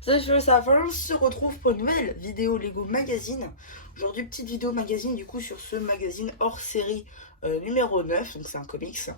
Salut, ça va, on se retrouve pour une nouvelle vidéo Lego Magazine. Aujourd'hui, petite vidéo magazine du coup sur ce magazine hors série numéro 9, donc c'est un comics,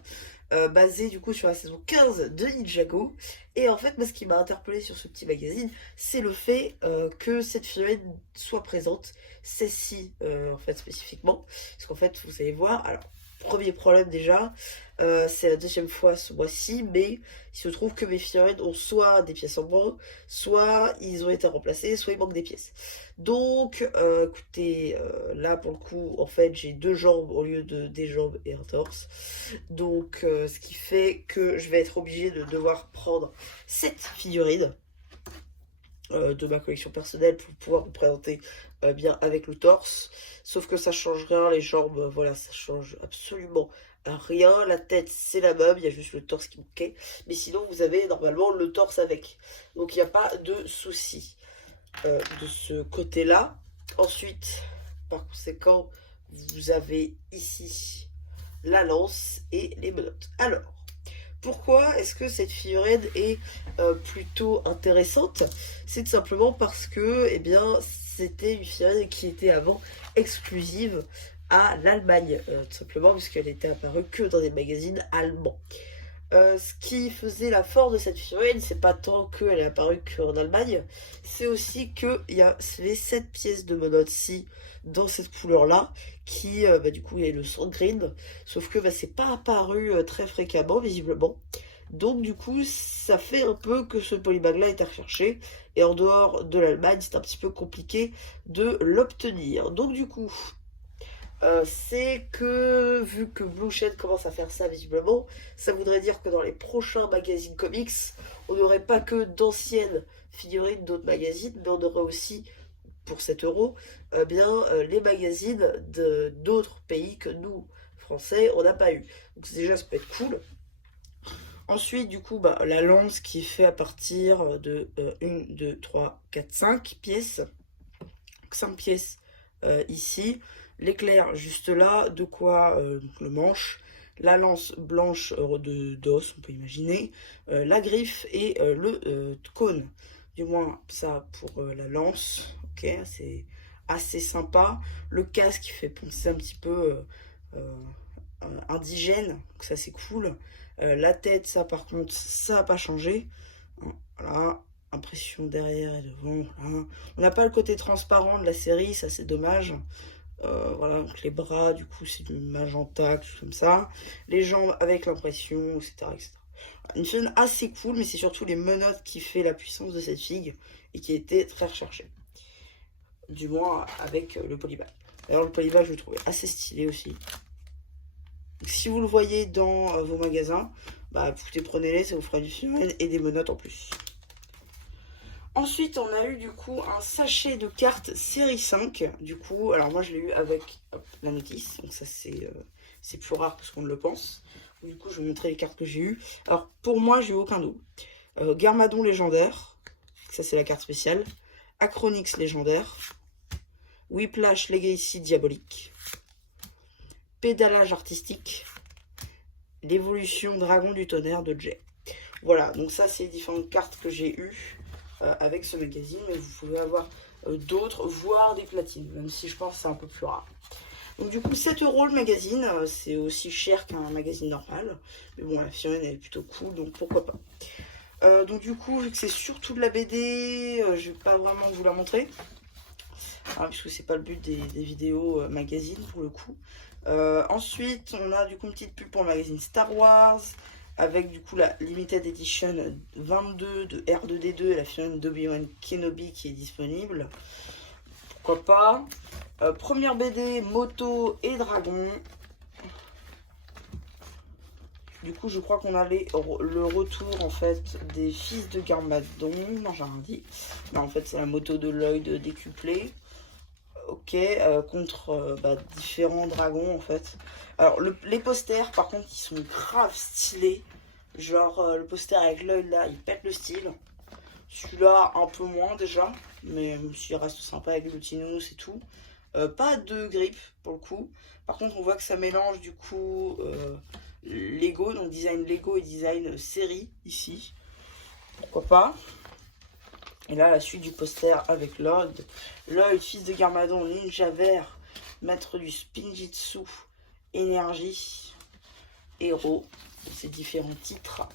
basé du coup sur la saison 15 de Ninjago. Et en fait, ce qui m'a interpellé sur ce petit magazine, c'est le fait que cette figurine soit présente, celle-ci en fait spécifiquement. Parce qu'en fait, vous allez voir, alors, premier problème déjà, c'est la deuxième fois ce mois-ci, mais il se trouve que mes figurines ont soit des pièces en moins, soit ils ont été remplacés, soit il manque des pièces. Donc, écoutez, là pour le coup, en fait, j'ai deux jambes au lieu de des jambes et un torse. Donc, ce qui fait que je vais être obligée de devoir prendre cette figurine de ma collection personnelle pour pouvoir vous présenter bien avec le torse. Sauf que ça change rien, les jambes, voilà, ça change absolument rien. La tête, c'est la même, il y a juste le torse qui manquait. Mais sinon, vous avez normalement le torse avec. Donc, il n'y a pas de souci de ce côté-là. Ensuite, par conséquent, vous avez ici la lance et les menottes. Alors, pourquoi est-ce que cette figurine est plutôt intéressante? C'est tout simplement parce que, eh bien, c'était une figurine qui était avant exclusive à l'Allemagne, tout simplement parce qu'elle était apparue que dans des magazines allemands. Ce qui faisait la force de cette figurine, c'est pas tant qu'elle est apparue qu'en Allemagne, c'est aussi qu'il y a les 7 pièces de Monotsy dans cette couleur-là, qui du coup est le sand green, sauf que c'est pas apparu très fréquemment, visiblement. Donc du coup, ça fait un peu que ce polybag-là est à rechercher, et en dehors de l'Allemagne, c'est un petit peu compliqué de l'obtenir. Donc du coup, c'est que, vu que Blue Shed commence à faire ça visiblement, ça voudrait dire que dans les prochains magazines comics, on n'aurait pas que d'anciennes figurines d'autres magazines, mais on aurait aussi, pour 7 euros, les magazines d'autres pays que nous, Français, on n'a pas eu. Donc déjà, ça peut être cool. Ensuite, du coup, la lance qui est faite à partir de 1, 2, 3, 4, 5 pièces. 5 pièces ici, l'éclair juste là, de quoi le manche, la lance blanche d'os, on peut imaginer, la griffe et le cône. Du moins ça pour la lance, ok, c'est assez sympa. Le casque qui fait penser un petit peu indigène, donc ça c'est cool. La tête, ça par contre, ça n'a pas changé. Voilà, impression derrière et devant. Voilà. On n'a pas le côté transparent de la série, ça c'est dommage. Voilà, donc les bras, du coup, c'est du magenta, tout comme ça. Les jambes avec l'impression, etc., etc. Une scène assez cool, mais c'est surtout les menottes qui fait la puissance de cette figue et qui a été très recherchée. Du moins avec le polybag. D'ailleurs, le polybag, je le trouvais assez stylé aussi. Donc, si vous le voyez dans vos magasins, écoutez, prenez-les, ça vous fera du film et des menottes en plus. Ensuite, on a eu du coup un sachet de cartes série 5. Du coup, alors moi je l'ai eu avec la notice, donc ça c'est plus rare que ce qu'on le pense. Du coup, je vais vous montrer les cartes que j'ai eues. Alors pour moi, j'ai eu aucun double. Garmadon légendaire, ça c'est la carte spéciale. Acronix légendaire. Whiplash Legacy diabolique. Pédalage artistique. L'évolution dragon du tonnerre de Jay. Voilà, donc ça c'est les différentes cartes que j'ai eues avec ce magazine, mais vous pouvez avoir d'autres, voire des platines, même si je pense que c'est un peu plus rare. Donc du coup 7 euros le magazine, c'est aussi cher qu'un magazine normal, mais bon la figurine elle est plutôt cool, donc pourquoi pas. Donc du coup vu que c'est surtout de la BD, je vais pas vraiment vous la montrer, puisque c'est pas le but des vidéos magazines pour le coup. Ensuite on a du coup une petite pub pour le magazine Star Wars, avec du coup la Limited Edition 22 de R2D2 et la figurine d'Obi-Wan Kenobi qui est disponible. Pourquoi pas. Première BD, moto et dragon. Du coup, je crois qu'on a le retour en fait des fils de Garmadon. Non, j'ai rien dit. Non, en fait, c'est la moto de Lloyd décuplée. Ok, contre différents dragons en fait. Alors, les posters, par contre, ils sont grave stylés. Genre, le poster avec l'œil là, il pète le style. Celui-là, un peu moins déjà, mais s'il reste sympa avec le Tinous et tout. Pas de grip pour le coup. Par contre, on voit que ça mélange du coup Lego, donc design Lego et design série ici. Pourquoi pas. Et là, la suite du poster avec Lloyd, fils de Garmadon, ninja vert, maître du Spinjitzu, énergie, héros, ces différents titres.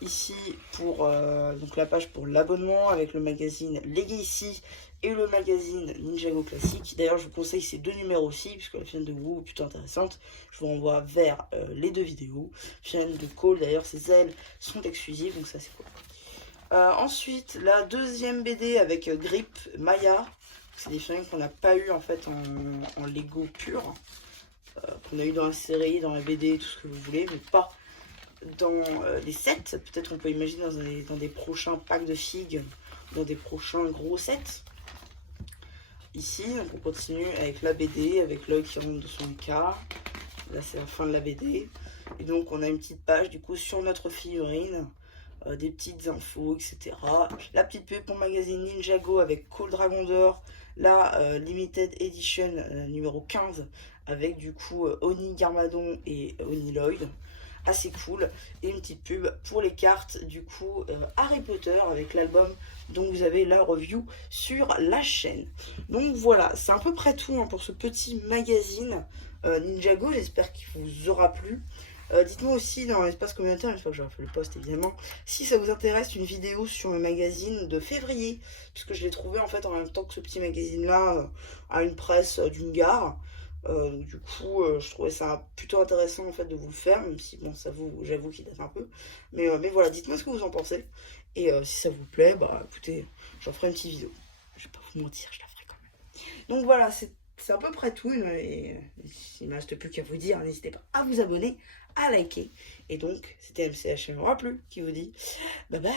Ici, pour donc la page pour l'abonnement avec le magazine Legacy et le magazine Ninjago classique. D'ailleurs, je vous conseille ces deux numéros-ci, puisque la chaîne de Wu est plutôt intéressante. Je vous renvoie vers les deux vidéos. Chaîne de Cole, d'ailleurs, ses ailes sont exclusives, donc ça c'est cool. Ensuite, la deuxième BD avec Grip, Maya. C'est des figurines qu'on n'a pas eu en fait en Lego pur. Qu'on a eu dans la série, dans la BD, tout ce que vous voulez, mais pas dans les sets. Peut-être on peut imaginer dans des prochains packs de figues, dans des prochains gros sets. Ici, donc on continue avec la BD, avec l'œil qui rentre de son écart. Là, c'est la fin de la BD. Et donc, on a une petite page, du coup, sur notre figurine. Des petites infos, etc. La petite pub pour magazine Ninjago avec Cole Dragon d'Or. La Limited Edition numéro 15 avec, du coup, Oni Garmadon et Oni Lloyd. Assez cool. Et une petite pub pour les cartes, du coup, Harry Potter avec l'album dont vous avez la review sur la chaîne. Donc voilà, c'est à peu près tout pour ce petit magazine Ninjago. J'espère qu'il vous aura plu. Dites-moi aussi dans l'espace communautaire, une fois que j'aurai fait le post évidemment, si ça vous intéresse une vidéo sur le magazine de février, puisque je l'ai trouvé en fait en même temps que ce petit magazine là à une presse d'une gare. Du coup, je trouvais ça plutôt intéressant en fait de vous le faire, même si bon, ça vous, j'avoue qu'il date un peu. Mais voilà, dites-moi ce que vous en pensez. Et si ça vous plaît, bah écoutez, j'en ferai une petite vidéo. Je vais pas vous mentir, je la ferai quand même. Donc voilà, c'est à peu près tout. Et s'il ne me reste plus qu'à vous dire, n'hésitez pas à vous abonner, à liker. Et donc, c'était MCH, il n'y aura plus, qui vous dit bye bye.